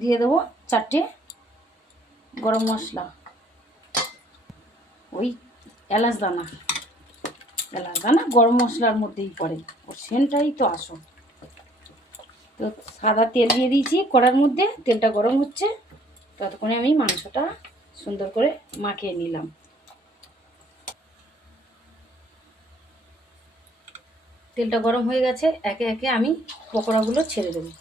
দিয়ে দেবো 4টে গরম মশলা, ওই এলাচ দানা গরম মশলার মধ্যেই পড়ে, ওর সেন্টটাই তো আসল। তো সাদা তেল দিয়ে দিয়েছি কড়ার মধ্যে, তেলটা গরম হচ্ছে, ততক্ষণে আমি মাংসটা সুন্দর করে মাখিয়ে নিলাম। তেলটা গরম হয়ে গেছে, একে একে আমি পকোড়াগুলো ছেড়ে দেবো।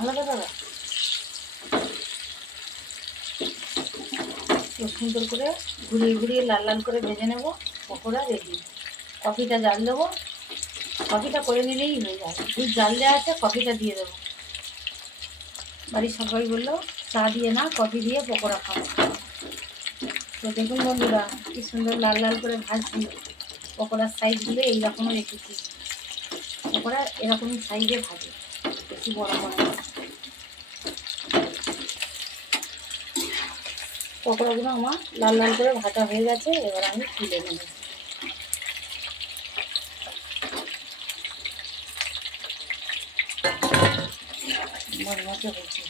আলাদা দাদা সুন্দর করে ঘুরিয়ে ঘুরিয়ে লাল লাল করে ভেজে নেব। পকোড়া রেডি। কফিটা জাল দেবো, কফিটা করে নিলেই হয়ে যায়। দুধ জাল দেওয়া আছে, কফিটা দিয়ে দেবো। বাড়ির সবাই বললো চা দিয়ে না কফি দিয়ে পকোড়া খাবো। তো দেখুন বন্ধুরা, কি সুন্দর লাল লাল করে ভাজছি। পকোড়ার সাইজগুলো এইরকমই রেখেছি। পকোড়া এরকমই সাইজে ভাজে, বেশি বড় বড়। পকোড়াগুলো আমার লাল লাল করে ভাজা হয়ে গেছে, এবার আমি তুলে নেব। মজা হচ্ছে।